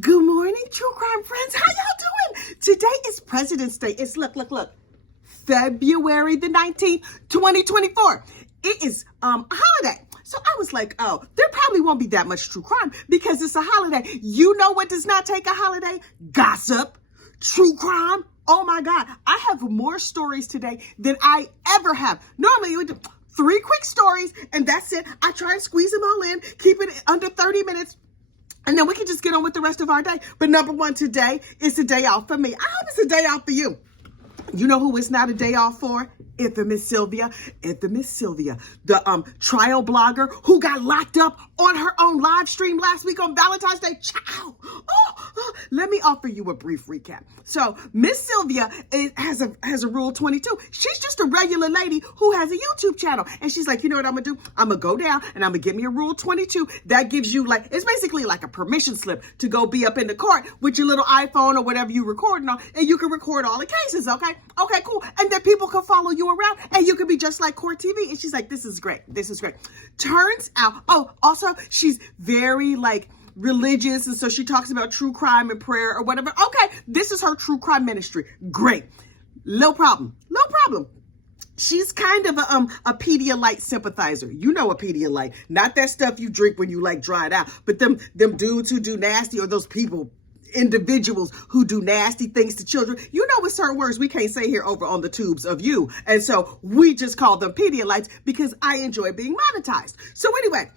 Good morning, true crime friends. How y'all doing? Today is President's Day. It's look, February the 19th, 2024. It is a holiday. So I was like, oh, there probably won't be that much true crime because it's a holiday. You know what does not take a holiday? Gossip, true crime. Oh my God, I have more stories today than I ever have. Normally you would do 3 quick stories and that's it. I try and squeeze them all in, keep it under 30 minutes. And then we can just get on with the rest of our day. But number one, today is a day off for me. I hope it's a day off for you. You know who it's not a day off for? Infamous Sylvia, the trial blogger who got locked up on her own live stream last week on Valentine's Day. Ciao. Let me offer you a brief recap. So Miss Sylvia has a Rule 22. She's just a regular lady who has a YouTube channel. And she's like, you know what I'm going to do? I'm going to go down and I'm going to give me a Rule 22. That gives you it's basically like a permission slip to go be up in the court with your little iPhone or whatever you're recording on. And you can record all the cases, okay? Okay, cool. And then people can follow you around and you can be just like Court TV. And she's like, this is great. This is great. Turns out, also she's very religious. And so she talks about true crime and prayer or whatever. Okay. This is her true crime ministry. Great. No problem. No problem. She's kind of a Pedialyte sympathizer. You know a Pedialyte, not that stuff you drink when you dry it out, but them dudes who do nasty or those individuals who do nasty things to children. You know, with certain words we can't say here over on the tubes of you. And so we just call them Pedialytes because I enjoy being monetized. So anyway,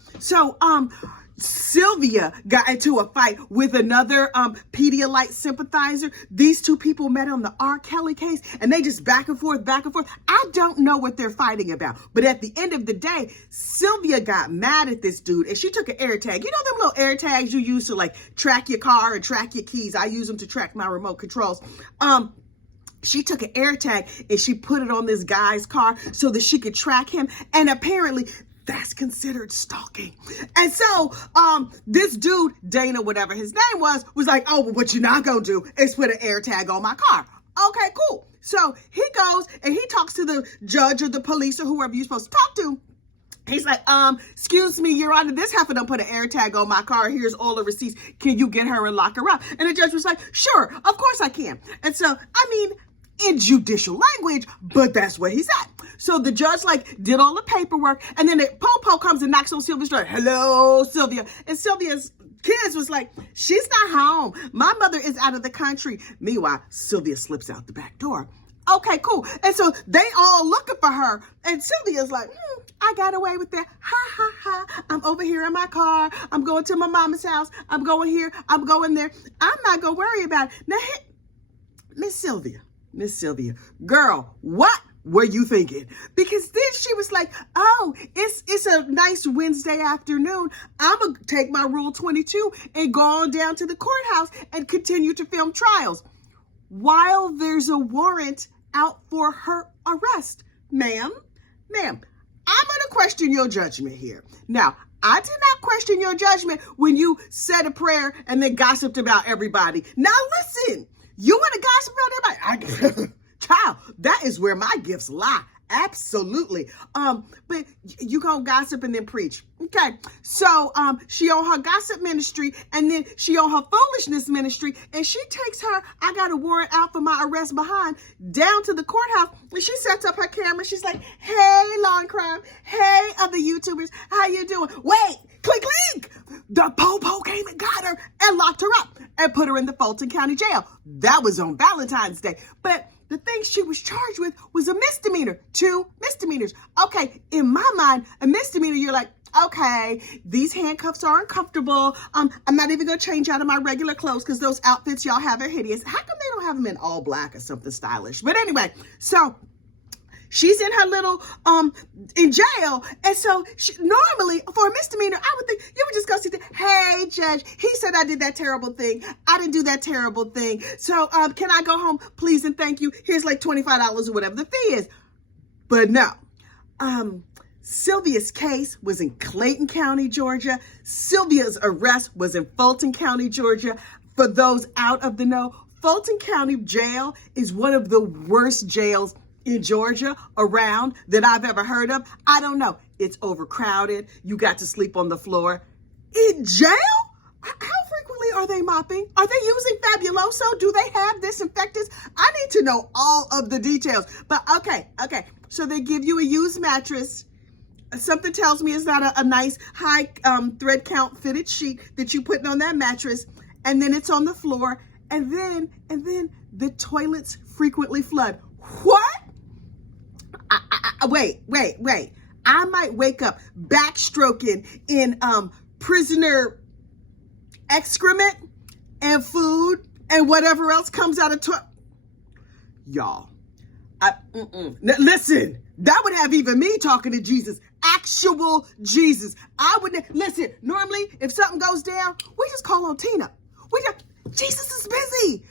Sylvia got into a fight with another Pedialyte sympathizer. These two people met on the R. Kelly case and they just back and forth. I don't know what they're fighting about. But at the end of the day, Sylvia got mad at this dude and she took an air tag. You know them little air tags you use to track your car and track your keys? I use them to track my remote controls. She took an air tag and she put it on this guy's car so that she could track him. And apparently that's considered stalking. And so this dude, Dana, whatever his name was like, oh, well, what you're not gonna do is put an air tag on my car. Okay, cool. So he goes and he talks to the judge or the police or whoever you're supposed to talk to. He's like, excuse me, Your Honor, this heifer done put an air tag on my car. Here's all the receipts. Can you get her and lock her up? And the judge was like, sure, of course I can. And so, in judicial language, but that's where he's at. So the judge did all the paperwork and then the po-po comes and knocks on Sylvia's door. Hello, Sylvia. And Sylvia's kids was like, she's not home. My mother is out of the country. Meanwhile, Sylvia slips out the back door. Okay, cool. And so they all looking for her. And Sylvia's like, I got away with that. Ha, ha, ha. I'm over here in my car. I'm going to my mama's house. I'm going here. I'm going there. I'm not going to worry about it. Now, Miss Sylvia, girl, what were you thinking? Because then she was like, oh, it's a nice Wednesday afternoon. I'm going to take my Rule 22 and go on down to the courthouse and continue to film trials while there's a warrant out for her arrest. Ma'am, I'm going to question your judgment here. Now, I did not question your judgment when you said a prayer and then gossiped about everybody. Now listen. You want to gossip about everybody? Child, that is where my gifts lie. Absolutely. But you gonna gossip and then preach. Okay. So she on her gossip ministry and then she on her foolishness ministry and she takes her, I got a warrant out for my arrest behind, down to the courthouse and she sets up her camera. She's like, hey, law and crime. Hey, other YouTubers. How you doing? Wait, click. The po-po came and got her and locked her up and put her in the Fulton County Jail. That was on Valentine's Day. But the thing she was charged with was a misdemeanor, 2 misdemeanors. Okay, in my mind, a misdemeanor, you're like, okay, these handcuffs are uncomfortable. I'm not even gonna change out of my regular clothes because those outfits y'all have are hideous. How come they don't have them in all black or something stylish? But anyway, so she's in her little, in jail. And so normally for a misdemeanor, I would think you would just go see hey, judge, he said I did that terrible thing. I didn't do that terrible thing. So can I go home, please and thank you? Here's $25 or whatever the fee is. But no, Sylvia's case was in Clayton County, Georgia. Sylvia's arrest was in Fulton County, Georgia. For those out of the know, Fulton County Jail is one of the worst jails in Georgia around that I've ever heard of. I don't know. It's overcrowded. You got to sleep on the floor. In jail? How frequently are they mopping? Are they using Fabuloso? Do they have disinfectants? I need to know all of the details. But okay. So they give you a used mattress. Something tells me it's not a nice high thread count fitted sheet that you putting on that mattress. And then it's on the floor. And then the toilets frequently flood. What? Wait. I might wake up backstroking in prisoner excrement and food and whatever else comes out of y'all. Listen, that would have even me talking to Jesus, actual Jesus. I wouldn't listen. Normally, if something goes down, we just call on Tina. Jesus is busy.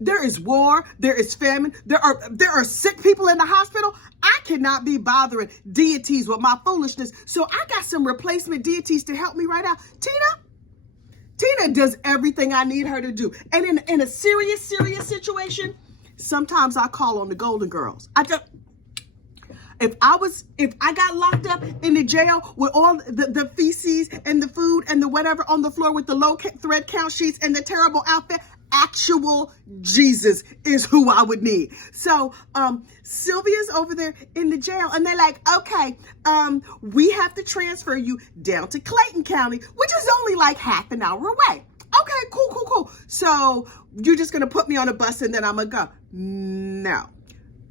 There is war. There is famine. There are sick people in the hospital. I cannot be bothering deities with my foolishness. So I got some replacement deities to help me right out. Tina does everything I need her to do. And in a serious situation, sometimes I call on the Golden Girls. If I got locked up in the jail with all the feces and the food and the whatever on the floor with the low thread count sheets and the terrible outfit, actual Jesus is who I would need. So Sylvia's over there in the jail and they're like, okay, we have to transfer you down to Clayton County, which is only like half an hour away. Okay, cool. So you're just gonna put me on a bus and then I'm gonna go? No.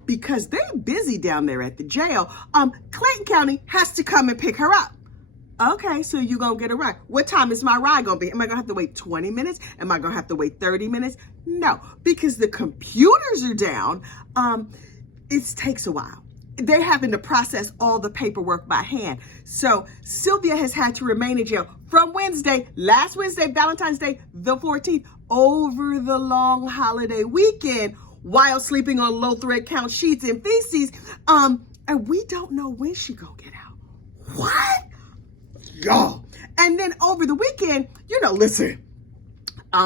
Because they're busy down there at the jail, Clayton County has to come and pick her up. Okay, so you're going to get a ride. What time is my ride going to be? Am I going to have to wait 20 minutes? Am I going to have to wait 30 minutes? No, because the computers are down. It takes a while. They're having to process all the paperwork by hand. So Sylvia has had to remain in jail from last Wednesday, Valentine's Day, the 14th, over the long holiday weekend, while sleeping on low thread count sheets and feces. And we don't know when she gonna get out. What? Y'all. And then over the weekend, listen,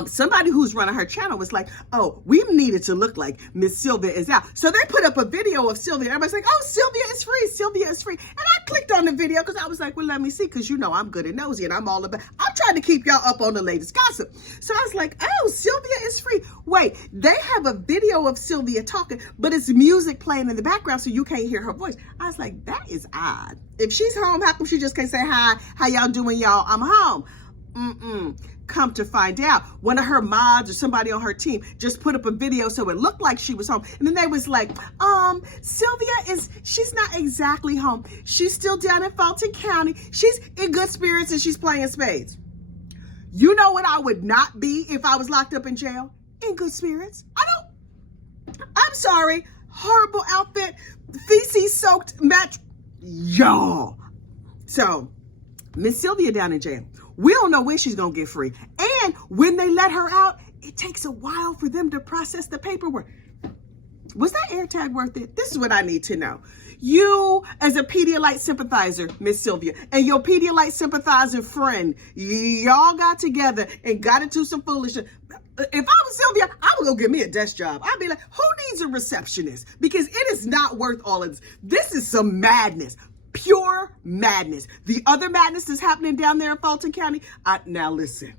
somebody who's running her channel was like, oh, we needed to look like Miss Sylvia is out. So they put up a video of Sylvia. Everybody's like, oh, Sylvia is free. Sylvia is free. And I clicked on the video because I was like, well, let me see, because I'm good and nosy and I'm trying to keep y'all up on the latest gossip. So I was like, oh, Sylvia is free. Wait, they have a video of Sylvia talking, but it's music playing in the background so you can't hear her voice. I was like, that is odd. If she's home, how come she just can't say hi? How y'all doing, y'all? I'm home. Come to find out, one of her mods or somebody on her team just put up a video so it looked like she was home. And then they was like, she's not exactly home. She's still down in Fulton County. She's in good spirits and she's playing spades. You know what I would not be if I was locked up in jail? In good spirits. I'm sorry. Horrible outfit, feces soaked match. Y'all. So Miss Sylvia down in jail. We don't know when she's going to get free. And when they let her out, it takes a while for them to process the paperwork. Was that AirTag worth it? This is what I need to know. You, as a Pedialyte sympathizer, Miss Sylvia, and your Pedialyte sympathizer friend, y'all got together and got into some foolishness. If I was Sylvia, I would go get me a desk job. I'd be like, who needs a receptionist? Because it is not worth all of this. This is some madness. Pure madness. The other madness is happening down there in Fulton County. Now listen,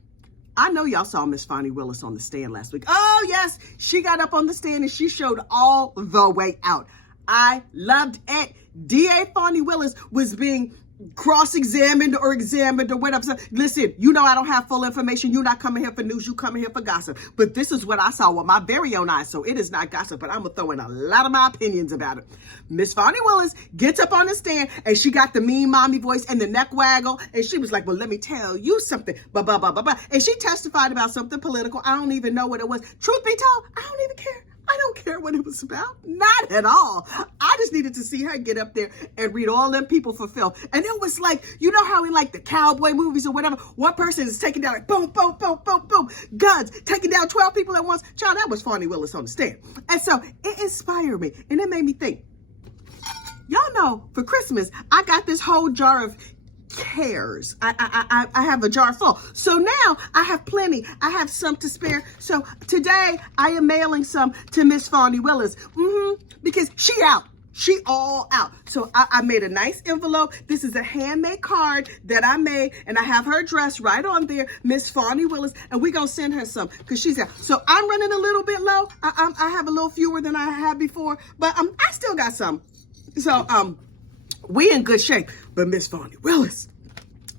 I know y'all saw Miss Fani Willis on the stand last week. Oh yes, she got up on the stand and she showed all the way out. I loved it. DA Fani Willis was being cross-examined or examined or whatever. So, listen, I don't have full information. You're not coming here for news. You coming here for gossip. But this is what I saw with my very own eyes. So it is not gossip, but I'm going to throw in a lot of my opinions about it. Miss Fani Willis gets up on the stand and she got the mean mommy voice and the neck waggle. And she was like, well, let me tell you something. And she testified about something political. I don't even know what it was. Truth be told, I don't even care. I don't care what it was about. Not at all. I just needed to see her get up there and read all them people for Phil. And it was like, how in like the cowboy movies or whatever, one person is taking down like boom, boom, boom, boom, boom, guns, taking down 12 people at once. Child, that was Fani Willis on the stand. And so it inspired me and it made me think, y'all know for Christmas, I got this whole jar of cares. I have a jar full. So now I have plenty. I have some to spare. So today I am mailing some to Miss Fani Willis because she out. She all out. So I made a nice envelope. This is a handmade card that I made, and I have her address right on there, Miss Fani Willis, and we're going to send her some because she's out. So I'm running a little bit low. I have a little fewer than I had before, but I still got some. So we in good shape. But Miss Fani Willis,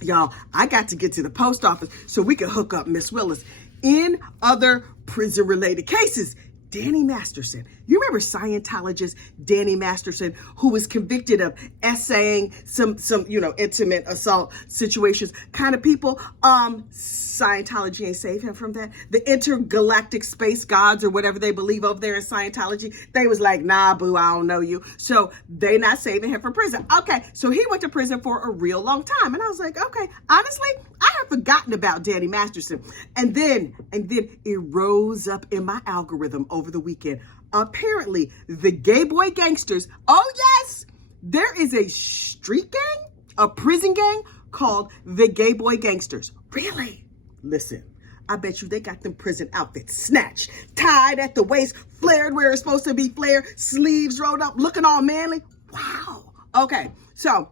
y'all, I got to get to the post office so we can hook up Miss Willis. In other prison-related cases, Danny Masterson. You remember Scientologist Danny Masterson, who was convicted of essaying some intimate assault situations kind of people? Scientology ain't saved him from that. The intergalactic space gods or whatever they believe over there in Scientology, they was like, nah, boo, I don't know you. So they not saving him from prison. Okay, so he went to prison for a real long time. And I was like, okay, honestly, I had forgotten about Danny Masterson. And then it rose up in my algorithm over the weekend. Apparently, the gay boy gangsters, oh yes, there is a street gang, a prison gang called the Gay Boy Gangsters. Really? Listen, I bet you they got them prison outfits snatched, tied at the waist, flared where it's supposed to be flared, sleeves rolled up, looking all manly. Wow. Okay, so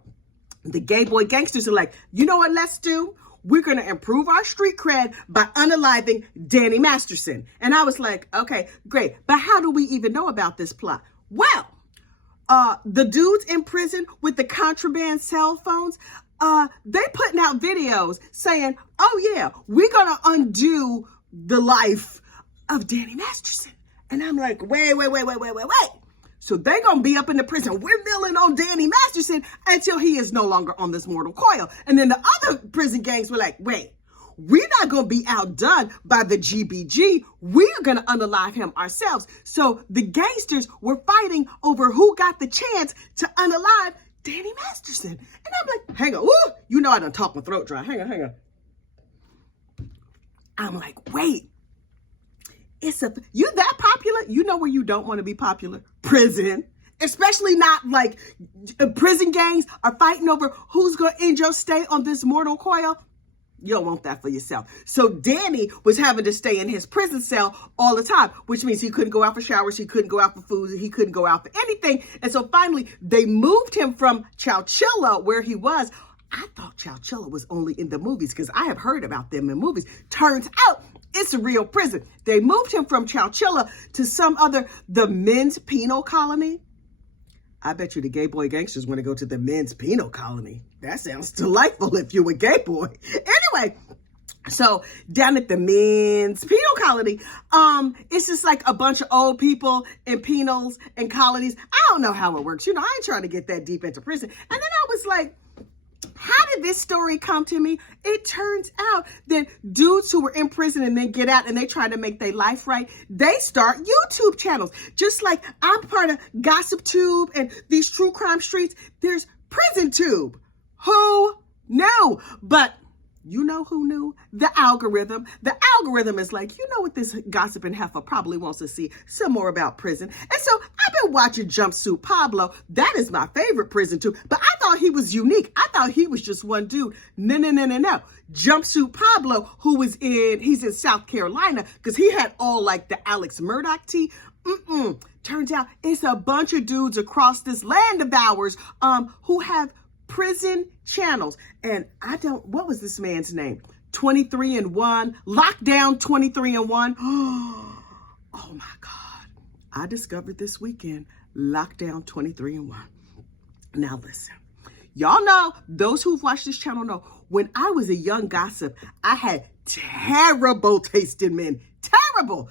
the Gay Boy Gangsters are like, you know what let's do? We're going to improve our street cred by unaliving Danny Masterson. And I was like, okay, great. But how do we even know about this plot? Well, the dudes in prison with the contraband cell phones, they putting out videos saying, oh yeah, we're going to undo the life of Danny Masterson. And I'm like, wait. So they're going to be up in the prison. We're milling on Danny Masterson until he is no longer on this mortal coil. And then the other prison gangs were like, wait, we're not going to be outdone by the GBG. We're going to unalive him ourselves. So the gangsters were fighting over who got the chance to unalive Danny Masterson. And I'm like, hang on. Ooh, you know I done talk my throat dry. Hang on. I'm like, wait. You that popular? You know where you don't want to be popular? Prison. Especially not like prison gangs are fighting over who's going to end your stay on this mortal coil. You don't want that for yourself. So Danny was having to stay in his prison cell all the time, which means he couldn't go out for showers, he couldn't go out for food, he couldn't go out for anything. And so finally, they moved him from Chowchilla, where he was. I thought Chowchilla was only in the movies because I have heard about them in movies. Turns out it's a real prison. They moved him from Chowchilla to the men's penal colony. I bet you the gay boy gangsters want to go to the men's penal colony. That sounds delightful if you're a gay boy. Anyway, so down at the men's penal colony, it's just like a bunch of old people in penals and colonies. I don't know how it works. I ain't trying to get that deep into prison. And then I was like, how did this story come to me? It turns out that dudes who were in prison and then get out and they try to make their life right, they start YouTube channels. Just like I'm part of GossipTube and these true crime streets, there's PrisonTube. Who knew? But you know who knew? The algorithm. The algorithm is like, you know what this gossiping heifer probably wants to see? Some more about prison. And so I've been watching Jumpsuit Pablo. That is my favorite prison too. But I thought he was unique. I thought he was just one dude. No. Jumpsuit Pablo, he's in South Carolina because he had all like the Alex Murdaugh tea. Turns out it's a bunch of dudes across this land of ours who have prison channels. And what was this man's name? 23-1, Lockdown 23-1. Oh my God. I discovered this weekend, Lockdown 23-1. Now listen, y'all know, those who've watched this channel know, when I was a young gossip, I had terrible taste in men. Terrible.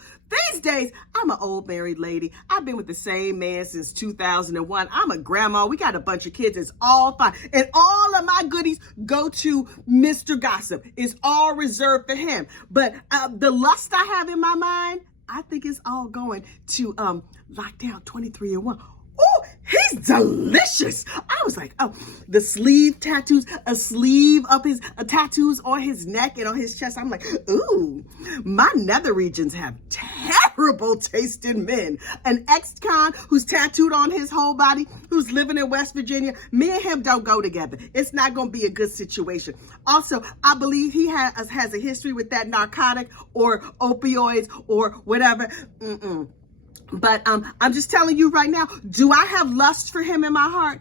These days, I'm an old married lady. I've been with the same man since 2001. I'm a grandma. We got a bunch of kids. It's all fine. And all of my goodies go to Mr. Gossip. It's all reserved for him. But the lust I have in my mind, I think it's all going to Lockdown 23-1. Oh, he's delicious. I was like, oh, the sleeve tattoos, a sleeve up his tattoos on his neck and on his chest. I'm like, ooh, my nether regions have terrible taste in men. An ex-con who's tattooed on his whole body, who's living in West Virginia. Me and him don't go together. It's not going to be a good situation. Also, I believe he has a history with that narcotic or opioids or whatever. But I'm just telling you right now, do I have lust for him in my heart?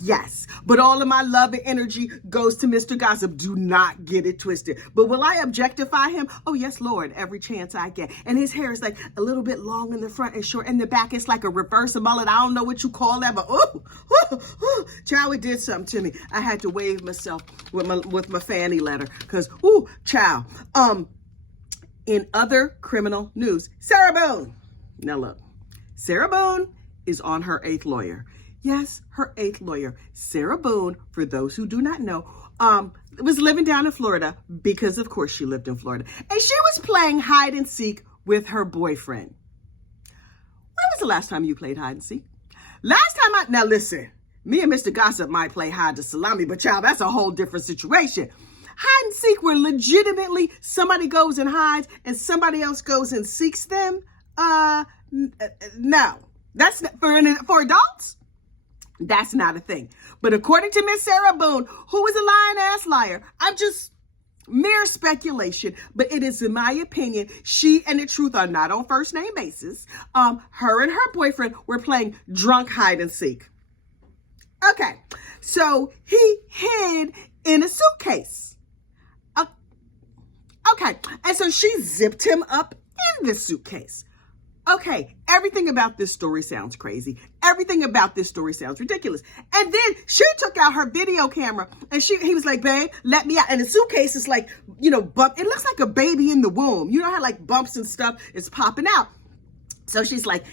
Yes. But all of my love and energy goes to Mr. Gossip. Do not get it twisted. But will I objectify him? Oh, yes, Lord, every chance I get. And his hair is like a little bit long in the front and short in the back. It's like a reverse mullet. I don't know what you call that, but child, it did something to me. I had to wave myself with my Fani letter because, child. In other criminal news, Sarah Boone. Now look, Sarah Boone is on her 8th lawyer. Yes, her 8th lawyer. Sarah Boone, for those who do not know, was living down in Florida because, of course, she lived in Florida. And she was playing hide and seek with her boyfriend. When was the last time you played hide and seek? Now listen, me and Mr. Gossip might play hide to salami, but child, that's a whole different situation. Hide and seek where legitimately somebody goes and hides and somebody else goes and seeks them. No, that's not, for adults. That's not a thing. But according to Miss Sarah Boone, who is a lying-ass liar, I'm just mere speculation, but it is, in my opinion, she and the truth are not on first name basis. Her and her boyfriend were playing drunk hide and seek. Okay, so he hid in a suitcase. Okay, and so she zipped him up in the suitcase. Okay, everything about this story sounds crazy. Everything about this story sounds ridiculous. And then she took out her video camera and he was like, babe, let me out. And the suitcase is like, bump. It looks like a baby in the womb. You know how like bumps and stuff is popping out. So he's like,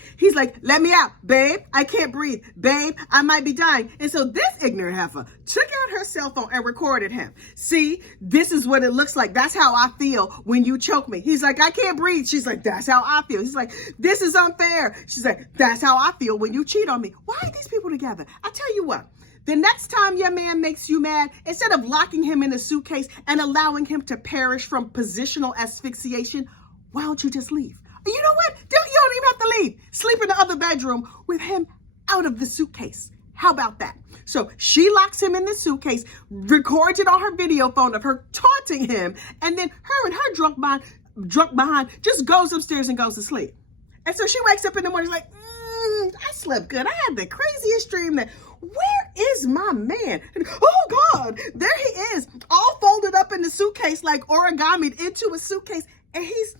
let me out, babe. I can't breathe. Babe, I might be dying. And so this ignorant heifer took out her cell phone and recorded him. See, this is what it looks like. That's how I feel when you choke me. He's like, I can't breathe. She's like, that's how I feel. He's like, this is unfair. She's like, that's how I feel when you cheat on me. Why are these people together? I tell you what. The next time your man makes you mad, instead of locking him in a suitcase and allowing him to perish from positional asphyxiation, why don't you just leave? You know what? You don't even have to leave. Sleep in the other bedroom with him out of the suitcase. How about that? So she locks him in the suitcase, records it on her video phone of her taunting him, and then her and her drunk behind just goes upstairs and goes to sleep. And so she wakes up in the morning like, I slept good. I had the craziest dream that, where is my man? And, oh God, there he is, all folded up in the suitcase like origamied into a suitcase, and he's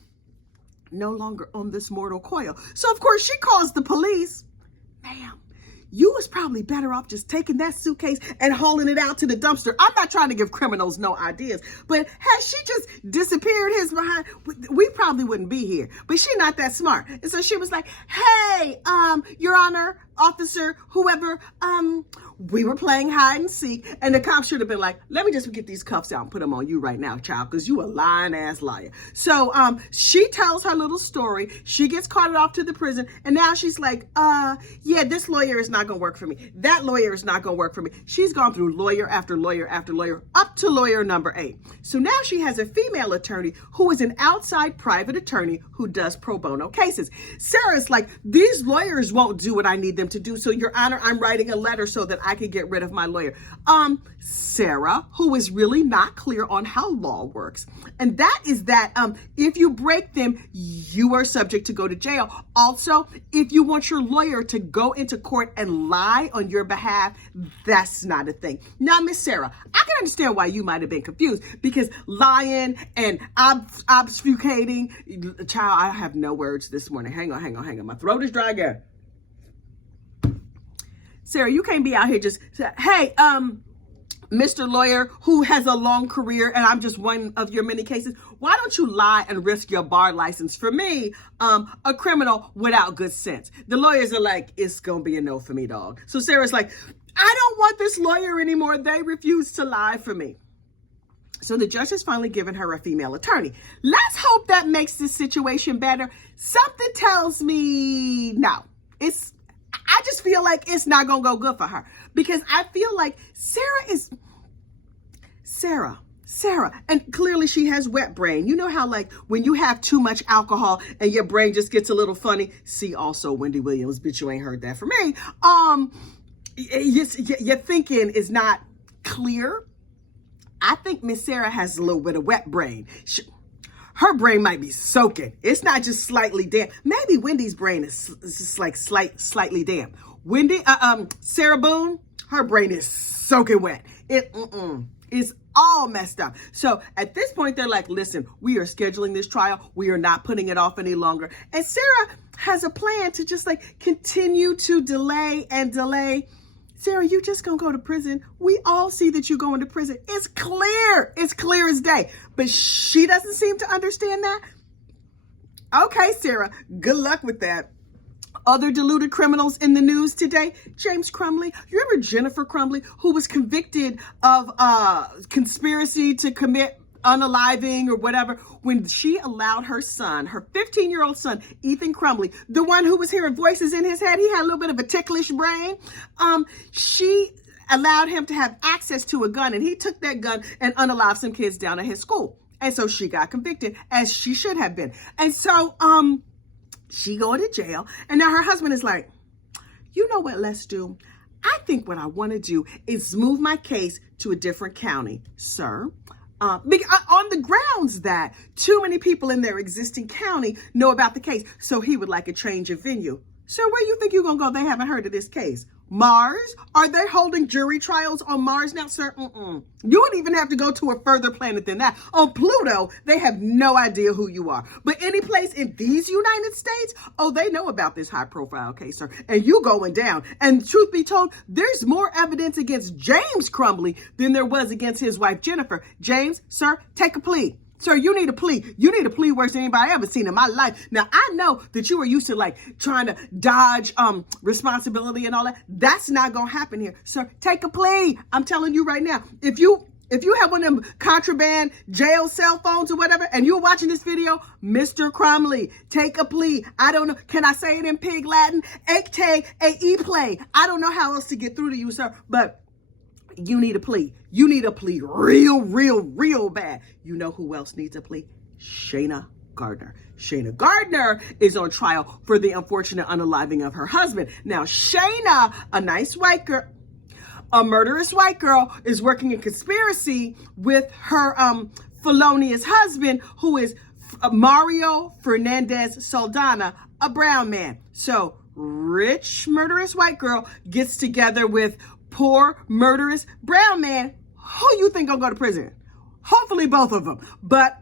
no longer on this mortal coil. So of course she calls the police. Ma'am, you was probably better off just taking that suitcase and hauling it out to the dumpster. I'm not trying to give criminals no ideas, but had she just disappeared his behind, we probably wouldn't be here. But she's not that smart. And so she was like, hey, Your Honor, officer, whoever, we were playing hide and seek, and the cop should have been like, let me just get these cuffs out and put them on you right now, child, because you a lying ass liar. So she tells her little story. She gets carted off to the prison, and now she's like, yeah, this lawyer is not gonna work for me. That lawyer is not gonna work for me. She's gone through lawyer after lawyer after lawyer, up to lawyer number 8. So now she has a female attorney who is an outside private attorney who does pro bono cases. Sarah's like, these lawyers won't do what I need them to do. So Your Honor, I'm writing a letter so that I could get rid of my lawyer. Sarah, who is really not clear on how law works. And that is that if you break them, you are subject to go to jail. Also, if you want your lawyer to go into court and lie on your behalf, that's not a thing. Now, Miss Sarah, I can understand why you might have been confused, because lying and obfuscating, child, I have no words this morning. Hang on. My throat is dry again. Sarah, you can't be out here just, hey, Mr. Lawyer who has a long career and I'm just one of your many cases. Why don't you lie and risk your bar license for me, a criminal without good sense? The lawyers are like, it's going to be a no for me, dog. So Sarah's like, I don't want this lawyer anymore. They refuse to lie for me. So the judge has finally given her a female attorney. Let's hope that makes this situation better. Something tells me no. I just feel like it's not going to go good for her, because I feel like Sarah, and clearly she has wet brain. You know how like when you have too much alcohol and your brain just gets a little funny. See also Wendy Williams, bitch, you ain't heard that from me. Your thinking is not clear. I think Miss Sarah has a little bit of wet brain. her brain might be soaking. It's not just slightly damp. Maybe Wendy's brain is just like slightly damp. Sarah Boone, her brain is soaking wet. It's all messed up. So at this point, they're like, listen, we are scheduling this trial. We are not putting it off any longer. And Sarah has a plan to just like continue to delay and delay. Sarah, you just gonna go to prison. We all see that you're going to prison. It's clear. It's clear as day. But she doesn't seem to understand that. Okay, Sarah, good luck with that. Other deluded criminals in the news today, James Crumbley. You remember Jennifer Crumbley, who was convicted of conspiracy to commit unaliving or whatever, when she allowed her son, her 15-year-old son, Ethan Crumbley, the one who was hearing voices in his head, he had a little bit of a ticklish brain, she allowed him to have access to a gun, and he took that gun and unalived some kids down at his school. And so she got convicted, as she should have been. And so she going to jail, and now her husband is like, you know what, let's do? I think what I want to do is move my case to a different county, sir. On the grounds that too many people in their existing county know about the case. So he would like a change of venue. Sir, where you think you're going to go? They haven't heard of this case. Mars? Are they holding jury trials on Mars now, sir? You would even have to go to a further planet than that. On Pluto, they have no idea who you are. But any place in these United States, oh, they know about this high-profile case, sir. And you going down. And truth be told, there's more evidence against James Crumbley than there was against his wife, Jennifer. James, sir, take a plea. Sir, you need a plea. You need a plea worse than anybody I ever seen in my life. Now, I know that you are used to like trying to dodge responsibility and all that. That's not going to happen here. Sir, take a plea. I'm telling you right now. If you have one of them contraband jail cell phones or whatever, and you're watching this video, Mr. Crumbley, take a plea. I don't know. Can I say it in pig Latin? Ecte e play. I don't know how else to get through to you, sir, but you need a plea. You need a plea real bad. You know who else needs a plea? Shana Gardner. Shana Gardner is on trial for the unfortunate unaliving of her husband. Now, Shana, a nice white girl, a murderous white girl, is working in conspiracy with her felonious husband, who is Mario Fernandez Saldana, a brown man. So, rich murderous white girl gets together with poor murderous brown man. Who you think gonna go to prison? Hopefully both of them. But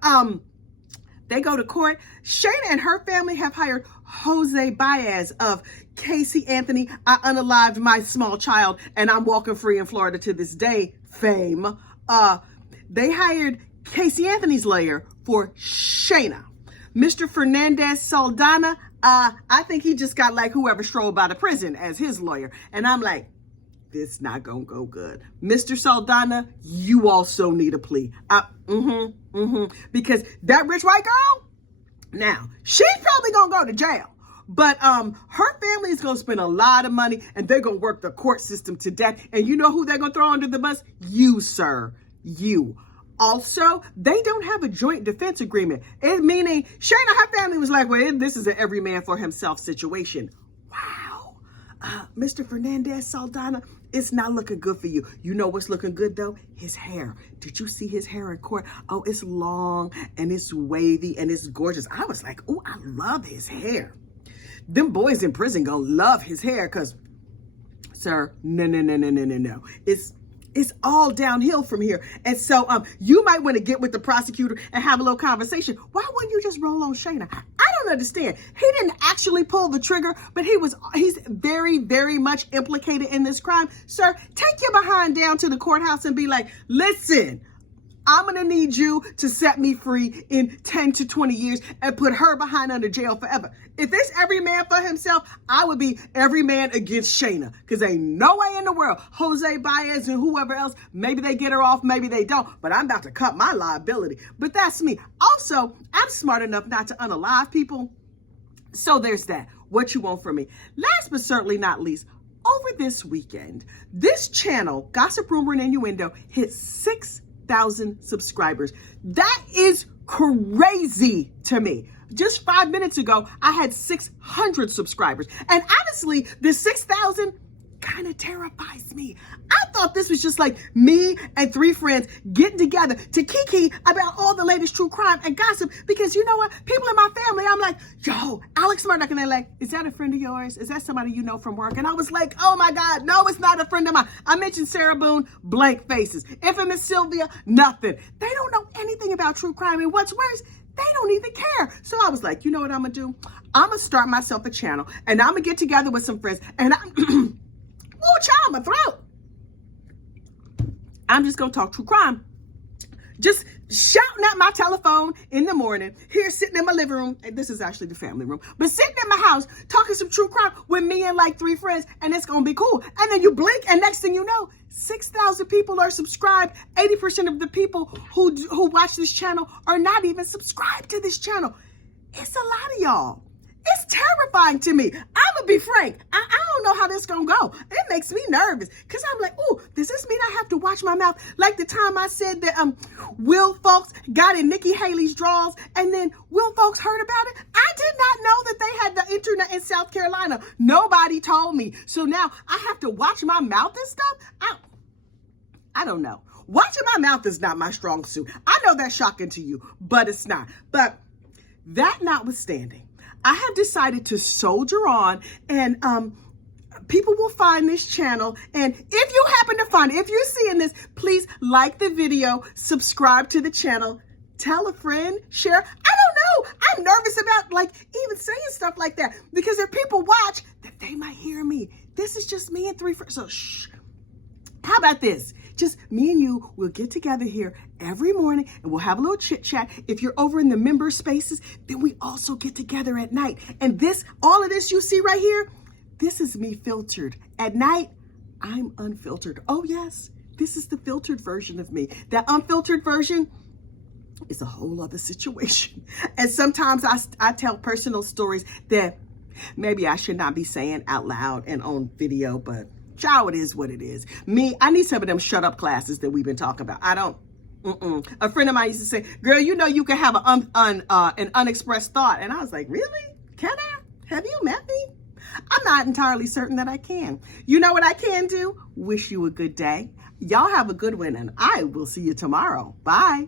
they go to court. Shana and her family have hired Jose Baez of Casey Anthony, I unalived my small child and I'm walking free in Florida to this day fame. They hired Casey Anthony's lawyer for Shana. Mr. Fernandez Saldana, I think he just got like whoever strolled by the prison as his lawyer. And I'm like, this not gonna go good. Mr. Saldana, you also need a plea. Because that rich white girl, now, she's probably gonna go to jail. But her family is gonna spend a lot of money and they're gonna work the court system to death. And you know who they're gonna throw under the bus? You, sir. You. Also, they don't have a joint defense agreement. It meaning Shana, her family was like, well, this is an every man for himself situation. Wow. Mr. Fernandez Saldana, it's not looking good for you. You know what's looking good though? His hair. Did you see his hair in court? Oh, it's long and it's wavy and it's gorgeous. I was like, oh, I love his hair. Them boys in prison gonna love his hair because, sir, no. It's all downhill from here. And so you might want to get with the prosecutor and have a little conversation. Why wouldn't you just roll on Shana? I don't understand. He didn't actually pull the trigger, but he's very, very much implicated in this crime. Sir, take your behind down to the courthouse and be like, listen, I'm going to need you to set me free in 10 to 20 years and put her behind under jail forever. If it's every man for himself, I would be every man against Shana because ain't no way in the world Jose Baez and whoever else, maybe they get her off, maybe they don't, but I'm about to cut my liability. But that's me. Also, I'm smart enough not to unalive people. So there's that. What you want from me. Last but certainly not least, over this weekend, this channel, Gossip, Rumor, and Innuendo, hit 6,000 subscribers. That is crazy to me. Just 5 minutes ago, I had 600 subscribers. And honestly, the 6,000, kind of terrifies me. I thought this was just like me and 3 friends getting together to kiki about all the latest true crime and gossip, because you know what? People in my family, I'm like, yo, Alex Murdoch, and they're like, is that a friend of yours? Is that somebody you know from work? And I was like, oh my God, no, it's not a friend of mine. I mentioned Sarah Boone, blank faces. Infamous Sylvia, nothing. They don't know anything about true crime, and what's worse, they don't even care. So I was like, you know what I'm gonna do? I'm gonna start myself a channel, and I'm gonna get together with some friends, and I'm oh, child, my throat. I'm just gonna talk true crime. Just shouting at my telephone in the morning, here sitting in my living room, and this is actually the family room, but sitting in my house talking some true crime with me and like 3 friends, and it's gonna be cool. And then you blink, and next thing you know, 6,000 people are subscribed. 80% of the people who watch this channel are not even subscribed to this channel. It's a lot of y'all. It's terrifying to me. I'm gonna be frank. I don't know how this gonna go. It makes me nervous because I'm like, oh, does this mean I have to watch my mouth? Like the time I said that Will Folks got in Nikki Haley's drawers, and then Will Folks heard about it. I did not know that they had the internet in South Carolina. Nobody told me. So now I have to watch my mouth and stuff. I don't know. Watching my mouth is not my strong suit. I know that's shocking to you, but it's not. But that notwithstanding, I have decided to soldier on, and people will find this channel. And if you happen to find it, if you're seeing this, please like the video, subscribe to the channel, tell a friend, share. I don't know. I'm nervous about like even saying stuff like that, because if people watch, that they might hear me. This is just me and 3 friends. So shh. How about this? Just me and you will get together here every morning, and we'll have a little chit chat. If you're over in the member spaces, then we also get together at night. And this, all of this you see right here, this is me filtered. At night, I'm unfiltered. Oh yes, this is the filtered version of me. That unfiltered version is a whole other situation. And sometimes I tell personal stories that maybe I should not be saying out loud and on video, but child, it is what it is. Me, I need some of them shut up classes that we've been talking about. I don't, A friend of mine used to say, girl, you know you can have an unexpressed thought. And I was like, really? Can I? Have you met me? I'm not entirely certain that I can. You know what I can do? Wish you a good day. Y'all have a good one, and I will see you tomorrow. Bye.